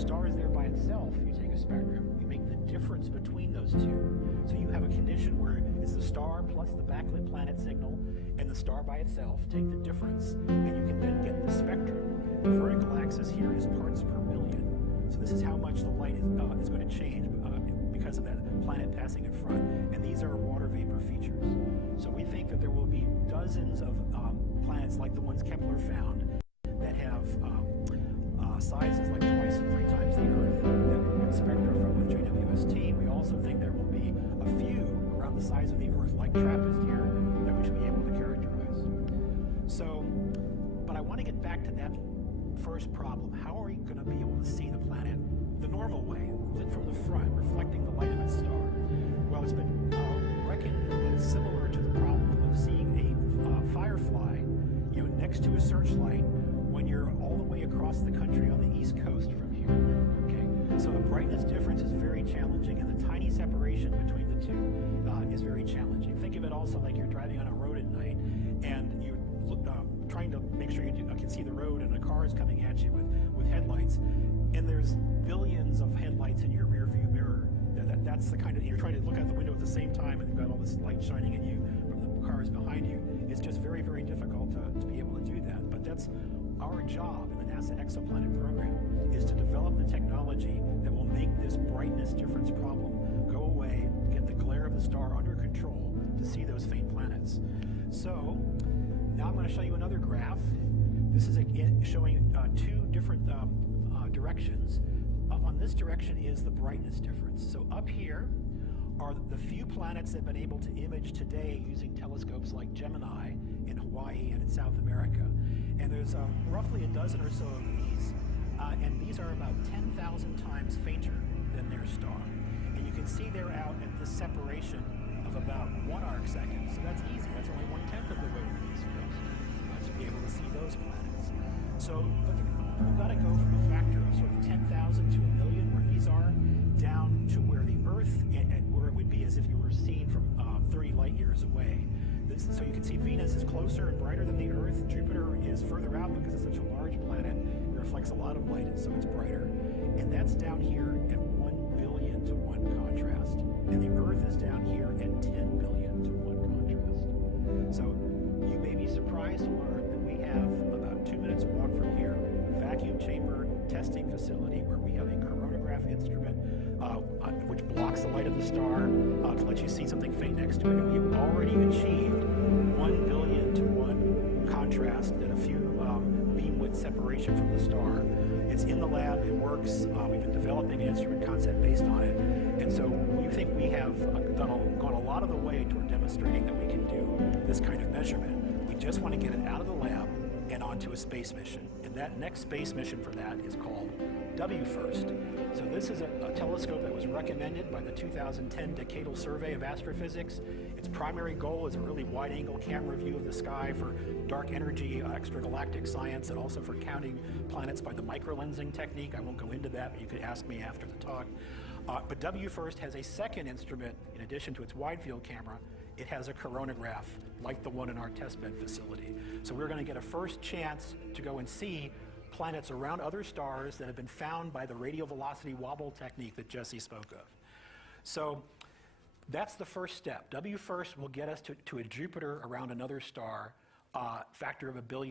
star is there by itself, you take a spectrum, you make the difference between those two. So you have a condition where it's the star plus the backlit planet signal and the star by itself, take the difference, and you can then get the spectrum. The vertical axis here is parts per million. So this is how much the light is going to change because of that planet passing in front. And these are water vapor features. So we think that there will be dozens of planets like the ones Kepler found that have sizes like twice and 3 times the Earth that we get spectra from with JWST. We also think there will be a few around the size of the Earth, like TRAPPIST here, that we should be able to characterize. So, but I want to get back to that first problem. How are you going to be able to see the planet the normal way, lit from the front, reflecting the light of its star? Well, it's been reckoned that it's similar to the problem of seeing a firefly, next to a searchlight when you're all the way across the country on the East Coast from here. Okay, so the brightness difference is very challenging, and the tiny separation between the two is very challenging. Think of it also like you're driving on a road at night, and you're trying to make sure you can see the road, and a car is coming at you with headlights, and there's billions of headlights in your rear view mirror. That's the kind of, you're trying to look out the window at the same time, and you've got all this light shining at you from the cars behind you. It's just very, very difficult to be able to do that. But that's our job in the NASA Exoplanet program, is to develop the technology that will make this brightness difference problem go away, get the glare of the star under control to see those faint planets. So now I'm going to show you another graph. This is showing 2 different directions. Up on this direction is the brightness difference. So up here are the few planets that have been able to image today using telescopes like Gemini in Hawaii and in South America. And there's roughly a dozen or so of these, and these are about 10,000 times fainter than their star. And you can see they're out at this separation of about 1 arc second. So that's easy. That's only 1/10 of the way to the East Coast to be able to see those planets. So we've got to go from a factor of sort of 10,000 to 1,000,000 where these are, down to where the Earth, where it would be as if you were seen from 30 light years away. So you can see Venus is closer and brighter than the Earth. Jupiter is further out because it's such a large planet. It reflects a lot of light, and so it's brighter. And that's down here at 1 billion to 1 contrast. And the Earth is down here at 10 billion to 1 contrast. So you may be surprised to learn that we have about 2 minutes walk from here, a vacuum chamber testing facility where we have a coronagraph instrument which blocks the light of the star to let you see something faint next to it. And we've already achieved 1 billion to 1 contrast and a few beam width separation from the star. It's in the lab, it works. We've been developing an instrument concept based on it. And so we think we have gone a lot of the way toward demonstrating that we can do this kind of measurement. We just want to get it out of the lab and onto a space mission. And that next space mission for that is called WFIRST. So this is a telescope that was recommended by the 2010 Decadal Survey of Astrophysics. Its primary goal is a really wide-angle camera view of the sky for dark energy, extragalactic science, and also for counting planets by the microlensing technique. I won't go into that, but you could ask me after the talk. But WFIRST has a second instrument in addition to its wide-field camera. It has a coronagraph like the one in our testbed facility. So we're going to get a first chance to go and see planets around other stars that have been found by the radial velocity wobble technique that Jesse spoke of. So that's the first step. WFIRST will get us to a Jupiter around another star, factor of 1 billion